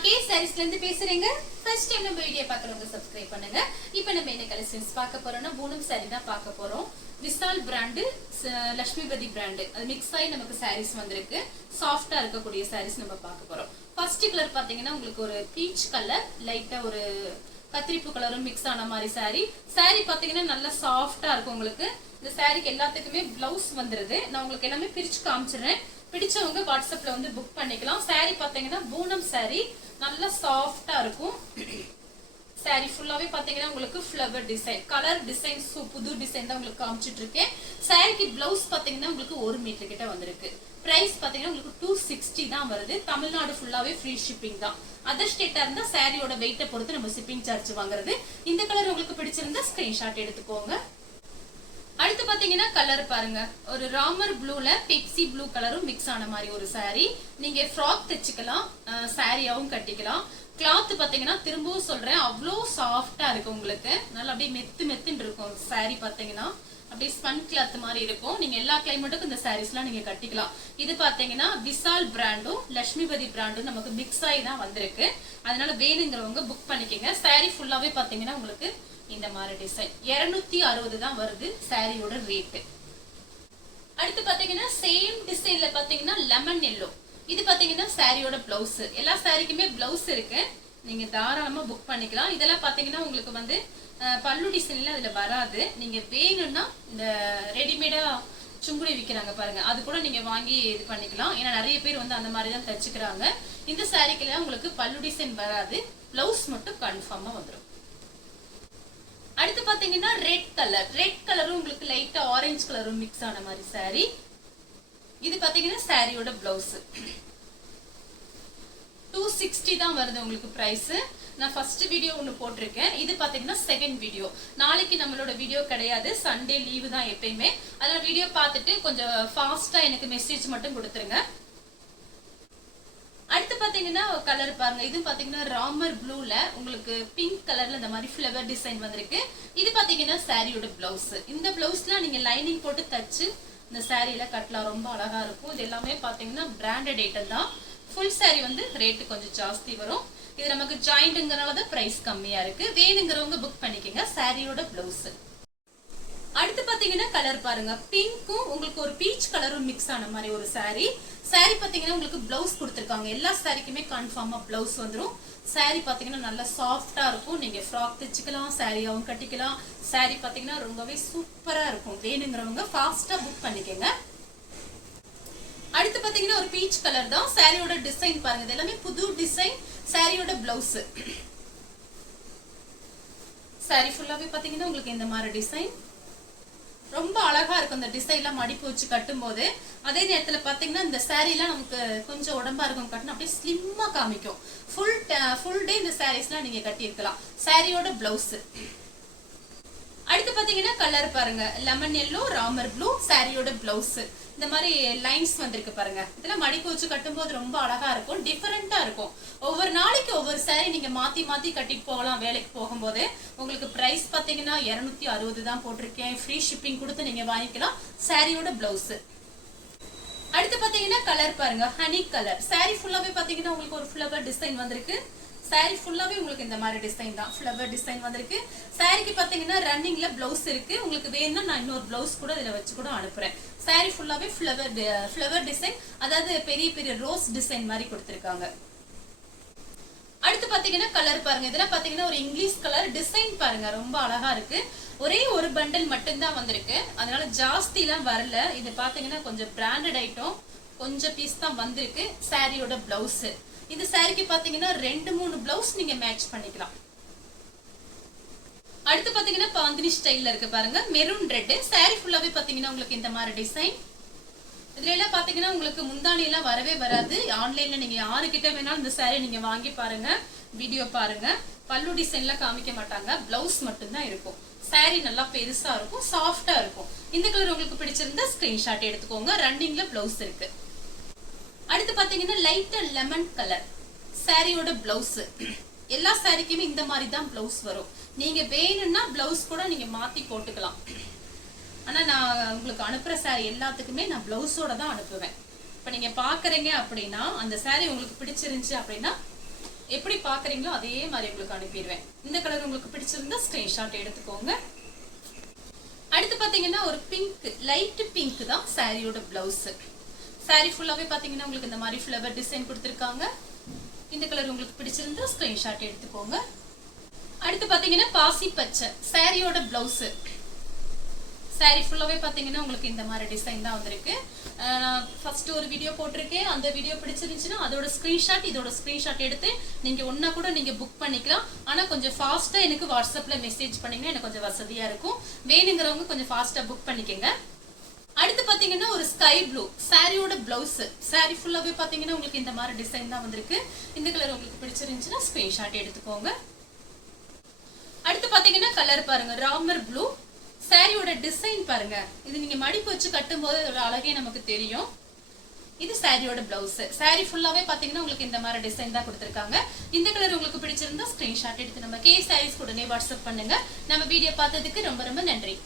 நான் கே சாரீஸ்ல இருந்து பேசுறேங்க. ஃபர்ஸ்ட் டைம் நம்ம வீடியோ பார்க்கறவங்க சப்ஸ்கிரைப் பண்ணுங்க. இப்போ நம்ம என்ன கலெக்ஷன்ஸ் பார்க்க போறோம்னா பூனம் சாரி தான் பார்க்க போறோம். விசால் பிராண்ட், லட்சுமிபதி பிராண்ட், அது மிக்ஸ் ஆகி நமக்கு சாரீஸ் வந்திருக்கு. சாஃப்டா இருக்கக்கூடிய சாரீஸ் நம்ம பார்க்க போறோம். ஃபர்ஸ்ட் கலர் பாத்தீங்கன்னா உங்களுக்கு ஒரு பீச் கலர், லைட்டா ஒரு கத்திரிப்பு கலரும் மிக்ஸ் ஆன மாதிரி சாரி. சாரி பாத்தீங்கன்னா நல்லா சாஃப்டா இருக்கும். உங்களுக்கு இந்த சாரிக்கு எல்லாத்துக்குமே பிளவுஸ் வந்துருது. நான் உங்களுக்கு எல்லாமே பிரிச்சு காமிச்சிடுறேன். பிடிச்சவங்க வாட்ஸ்அப்ல வந்து புக் பண்ணிக்கலாம். சாரி பாத்தீங்கன்னா பூனம் சாரி, நல்லா சாஃப்டா இருக்கும். சாரி ஃபுல்லாவே பாத்தீங்கன்னா உங்களுக்கு ஃப்ளவர் டிசைன், கலர் டிசைன், புது டிசைன் தான் உங்களுக்கு காமிச்சிட்டு இருக்கேன். சாரிக்கு பிளவுஸ் பாத்தீங்கன்னா உங்களுக்கு 1 மீட்டர் கிட்ட வந்திருக்கு. பிரைஸ் பாத்தீங்கன்னா உங்களுக்கு 260 தான் வருது. தமிழ்நாடு ஃபுல்லாவே ஃப்ரீ ஷிப்பிங் தான். அதர் ஸ்டேட்டா இருந்தா சாரியோட வெயிட்டை பொறுத்து நம்ம ஷிப்பிங் சார்ஜ் வாங்குறது. இந்த கலர் உங்களுக்கு பிடிச்சிருந்தா ஸ்கிரீன்ஷாட் எடுத்துக்கோங்க. அடுத்து பாத்தீங்கன்னா கலர் பாருங்க, ஒரு ராமர் ப்ளூல பெப்சி ப்ளூ கலரும் மிக்ஸ் ஆன மாதிரி ஒரு சாரி. நீங்க ஃப்ராக் தைச்சுக்கலாம், சாரியாவும் கட்டிக்கலாம். கிளாத் பாத்தீங்கன்னா திரும்பவும் சொல்றேன், அவ்வளோ சாஃப்டா இருக்கு. உங்களுக்கு நல்லா அப்படியே மெத்து மெத்துன்னு இருக்கும். சாரி பாத்தீங்கன்னா அப்படியே ஸ்பன் கிளாத் மாதிரி இருக்கும். நீங்க எல்லா கிளைமேட்டுக்கும் இந்த சாரீஸ் எல்லாம் நீங்க கட்டிக்கலாம். இது பாத்தீங்கன்னா விசால் பிராண்டும் லட்சுமிபதி பிராண்டும் நமக்கு மிக்ஸ் ஆகி தான் வந்திருக்கு. அதனால வேணுங்கிறவங்க புக் பண்ணிக்கங்க. சாரி ஃபுல்லாவே பாத்தீங்கன்னா உங்களுக்கு இந்த மாதிரி டிசைன் 260 தான் வருது சாரியோட ரேட். அடுத்து பாத்தீங்கன்னா சேம் டிசைன்ல பாத்தீங்கன்னா லெமன் எல்லோ. இது பாத்தீங்கன்னா சாரியோட பிளவுஸ். எல்லா சாரிக்குமே பிளவுஸ் இருக்கு, நீங்க தாராளமா புக் பண்ணிக்கலாம். இதெல்லாம் பாத்தீங்கன்னா உங்களுக்கு வந்து பல்லு டிசைன்ல அதுல வராது. நீங்க வேணும்னா இந்த ரெடிமேடா சுங்குடி விக்கிறாங்க பாருங்க, அது கூட நீங்க வாங்கி இது பண்ணிக்கலாம். ஏன்னா நிறைய பேர் வந்து அந்த மாதிரி தான் தச்சுக்கிறாங்க. இந்த சாரிக்குல உங்களுக்கு பல்லு டிசைன் வராது, பிளவுஸ் மட்டும் கன்ஃபார்மா வந்துடும். அடுத்து பாத்தீங்கன்னா ரெட் கலர், ரெட் கலரும் உங்களுக்கு லைட்டா ஆரஞ்சு கலரும் மிக்ஸ் ஆன மாதிரி சாரி. இது பாத்தீங்கன்னா சாரியோட பிளவுஸ் 260 தான் வருது உங்களுக்கு பிரைஸ். நான் ஃபர்ஸ்ட் வீடியோ ஒன்னு போட்டிருக்கேன். இது பாத்தீங்கன்னா செகண்ட் வீடியோ. நாளைக்கு நம்மளோட வீடியோ கிடையாது, சண்டே லீவு தான் எப்பயுமே. அதனால வீடியோ பார்த்துட்டு கொஞ்சம் ஃபாஸ்டா எனக்கு மெசேஜ் மட்டும் கொடுத்துருங்க. அடுத்து பாத்தீங்கன்னா கலர் பாருங்க, இது பாத்தீங்கன்னா ராமர் ப்ளூல உங்களுக்கு பிங்க் கலர்ல இந்த மாதிரி ஃப்ளவர் டிசைன் வந்திருக்கு. இது பாத்தீங்கன்னா சாரியோட பிளவுஸ். இந்த பிளவுஸ்ல நீங்க லைனிங் போட்டு தச்சு இந்த சாரியில கட்டலாம், ரொம்ப அழகா இருக்கும். இது எல்லாமே பாத்தீங்கன்னா பிராண்டட் ஐட்டம் தான். ஃபுல் சாரி வந்து ரேட்டு கொஞ்சம் ஜாஸ்தி வரும். இது நமக்கு ஜாயிண்ட்ங்கறனாலதான் பிரைஸ் கம்மியா இருக்கு. வேணுங்கிறவங்க புக் பண்ணிக்கங்க. சாரியோட பிளவுஸ். அடுத்து பாத்தீங்கன்னா கலர் பாருங்க, பிங்க்கும் உங்களுக்கு ஒரு பீச் கலரும் மிக்ஸ் ஆன மாதிரி ஒரு சாரி. சாரி பாத்தீங்கன்னா உங்களுக்கு பிளவுஸ் கொடுத்திருக்காங்க. எல்லா சாரிக்குமே கன்ஃபார்மா பிளவுஸ் வந்துடும். சாரி பாத்தீங்கன்னா நல்லா சாஃப்டா இருக்கும். நீங்க ஃப்ராக் தைச்சுக்கலாம், சாரியாவும் கட்டிக்கலாம். சாரி பாத்தீங்கன்னா ரொம்பவே சூப்பரா இருக்கும். வேணுங்கிறவங்க ஃபாஸ்டா புக் பண்ணிக்கங்க. அடுத்து பாத்தீங்கன்னா ஒரு பீச் கலர் தான். சாரியோட டிசைன் பாருங்க, இது எல்லாமே புது டிசைன். சாரியோட பிளவுஸ். சாரி ஃபுல்லாவே பாத்தீங்கன்னா உங்களுக்கு இந்த மாதிரி டிசைன் ரொம்ப அழகா இருக்கும். இந்த டிசைன்லாம் மடிப்பு வச்சு கட்டும் போது, அதே நேரத்துல பாத்தீங்கன்னா இந்த சாரி எல்லாம் நமக்கு கொஞ்சம் உடம்பா இருக்கும், கட்டினா அப்படியே ஸ்லிம்மா காமிக்கும். ஃபுல் டே இந்த சாரீஸ் எல்லாம் நீங்க கட்டி இருக்கலாம். சாரியோட பிளவுஸ். அடுத்து பாத்தீங்கன்னா கலர் பாருங்க, லெமன் எல்லோ, ராமர் ப்ளூ, சாரியோட பிளவுஸ். இந்த மாதிரி லைன்ஸ் வந்திருக்கு பாருங்க. இதெல்லாம் மடிப்பு வச்சு கட்டும் போது ரொம்ப அழகா இருக்கும், டிஃபரெண்டா இருக்கும். ஒவ்வொரு நாளைக்கு ஒவ்வொரு சாரி நீங்க மாத்தி மாத்தி கட்டிட்டு போகலாம் வேலைக்கு போகும்போது. உங்களுக்கு பிரைஸ் பாத்தீங்கன்னா 260 தான் போட்டிருக்கேன். ஃப்ரீ ஷிப்பிங் கொடுத்து நீங்க வாங்கிக்கலாம். சாரியோட பிளவுஸ். அடுத்து பாத்தீங்கன்னா கலர் பாருங்க, ஹனி கலர். சாரி ஃபுல்லாவே பாத்தீங்கன்னா உங்களுக்கு ஒரு ஃப்ளவர் டிசைன் வந்திருக்கு. சாரி ஃபுல்லாவே உங்களுக்கு இந்த மாதிரி டிசைன் தான், ஃப்ளவர் டிசைன் வந்திருக்கு. சாரிக்கு பாத்தீங்கன்னா ரன்னிங்ல பிளவுஸ் இருக்கு. உங்களுக்கு வேணும்னா நான் இன்னொரு பிளவுஸ் கூட இதுல வச்சு கூட அனுப்புறேன். சாரி ஃபுல்லாவே ஃப்ளவர் டிசைன், அதாவது பெரிய பெரிய ரோஸ் டிசைன் மாதிரி கொடுத்திருக்காங்க. அடுத்து பாத்தீங்கன்னா கலர் பாருங்க, இதெல்லாம் பாத்தீங்கன்னா ஒரு இங்கிலீஷ் கலர் டிசைன் பாருங்க, ரொம்ப அழகா இருக்கு. ஒரே ஒரு பண்டல் மட்டும்தான் வந்திருக்கு, அதனால ஜாஸ்தி எல்லாம் வரல. இது பாத்தீங்கன்னா கொஞ்சம் பிராண்டட் ஐட்டம், கொஞ்சம் பீஸ் தான் வந்திருக்கு. சாரியோட பிளவுஸ். இந்த சாரிக்கு பாத்தீங்கன்னா 2-3 பிளவுஸ் நீங்க மேட்ச் பண்ணிக்கலாம். அடுத்து பாத்தீங்கன்னா பாந்தினி ஸ்டைல்ல இருக்கு பாருங்க, மெரூன் ரெட். சாரி ஃபுல்லாவே பாத்தீங்கன்னா உங்களுக்கு இந்த மாதிரி டிசைன். இதுல எல்லாம் பாத்தீங்கன்னா உங்களுக்கு முந்தானி எல்லாம் வரவே வராது. ஆன்லைன்ல நீங்க யாருக்கிட்ட வேணாலும் இந்த சாரி நீங்க வாங்கி பாருங்க, வீடியோ பாருங்க. பல்லு டிசைன்ல காமிக்க மாட்டாங்க, பிளவுஸ் மட்டும் தான் இருக்கும். சாரி நல்லா பெருசா இருக்கும், சாஃப்டா இருக்கும். இந்த கலர் உங்களுக்கு பிடிச்சிருந்தா ஸ்கிரீன்ஷாட் எடுத்துக்கோங்க. ரன்னிங்ல பிளவுஸ் இருக்கு. அடுத்து பாத்தீங்கன்னா லைட் லெமன் கலர், சாரியோட பிளவுஸ். எல்லா சாரிக்குமே இந்த மாதிரி தான் பிளவுஸ் வரும். நீங்க வேணும்னா பிளவுஸ் கூட நீங்க மாத்தி போட்டுக்கலாம். ஆனா நான் உங்களுக்கு அனுப்புற சாரி எல்லாத்துக்குமே நான் பிளவுஸோட தான் அனுப்புவேன். இப்ப நீங்க பாக்குறீங்க அப்படின்னா அந்த சாரி உங்களுக்கு பிடிச்சிருந்துச்சு அப்படின்னா எப்படி பாக்குறீங்களோ அதே மாதிரி உங்களுக்கு அனுப்பிடுவேன். இந்த கலர் உங்களுக்கு பிடிச்சிருந்தா ஸ்கிரீன்ஷாட் எடுத்துக்கோங்க. அடுத்து பாத்தீங்கன்னா ஒரு பிங்க், லைட் பிங்க் தான் சாரியோட பிளவுஸ். சாரி ஃபுல்லாவே பாத்தீங்கன்னா உங்களுக்கு இந்த மாதிரி ஃப்ளவர் டிசைன் கொடுத்திருக்காங்க. இந்த கலர் உங்களுக்கு பிடிச்சிருந்தா ஸ்கிரீன்ஷாட் எடுத்துக்கோங்க. அடுத்து பாத்தீங்கன்னா பாசி பச்சை சாரியோட பிளவுஸ். சாரி ஃபுல்லாவே பாத்தீங்கன்னா உங்களுக்கு இந்த மாதிரி டிசைன் தான் வந்திருக்கு. ஃபர்ஸ்ட் ஒரு வீடியோ போட்டிருக்கேன். அந்த வீடியோ பிடிச்சிருந்துச்சுன்னா அதோட ஸ்கிரீன்ஷாட் இதோட ஸ்கிரீன்ஷாட் எடுத்து நீங்க ஒன்னா கூட நீங்க புக் பண்ணிக்கலாம். ஆனா கொஞ்சம் ஃபாஸ்டா எனக்கு வாட்ஸ்அப்ல மெசேஜ் பண்ணீங்கன்னா எனக்கு கொஞ்சம் வசதியா இருக்கும். வேணுங்கிறவங்க கொஞ்சம் ஃபாஸ்டா புக் பண்ணிக்கங்க. அடுத்து பாத்தீங்கன்னா ஒரு ஸ்கை ப்ளூ சாரியோட பிளவுஸ். சாரி ஃபுல்லாவே பாத்தீங்கன்னா உங்களுக்கு இந்த மாதிரி டிசைன் தான் வந்திருக்கு. இந்த கலர் உங்களுக்கு பிடிச்சிருந்துச்சுன்னா ஸ்கிரீன்ஷாட் எடுத்துக்கோங்க. அடுத்து பாத்தீங்கன்னா கலர் பாருங்க, ராமர் ப்ளூ. சாரியோட டிசைன் பாருங்க, இது நீங்க மடிப்பு வச்சு கட்டும் போது அதோட அழகே நமக்கு தெரியும். இது சாரியோட பிளவுஸ். சாரி ஃபுல்லாவே பாத்தீங்கன்னா உங்களுக்கு இந்த மாதிரி டிசைன் தான் கொடுத்திருக்காங்க. இந்த கலர் உங்களுக்கு பிடிச்சிருந்தா ஸ்கிரீன்ஷாட் எடுத்து நம்ம கே சாரீஸ் உடனே வாட்ஸ்அப் பண்ணுங்க. நம்ம வீடியோ பார்த்ததுக்கு ரொம்ப ரொம்ப நன்றி.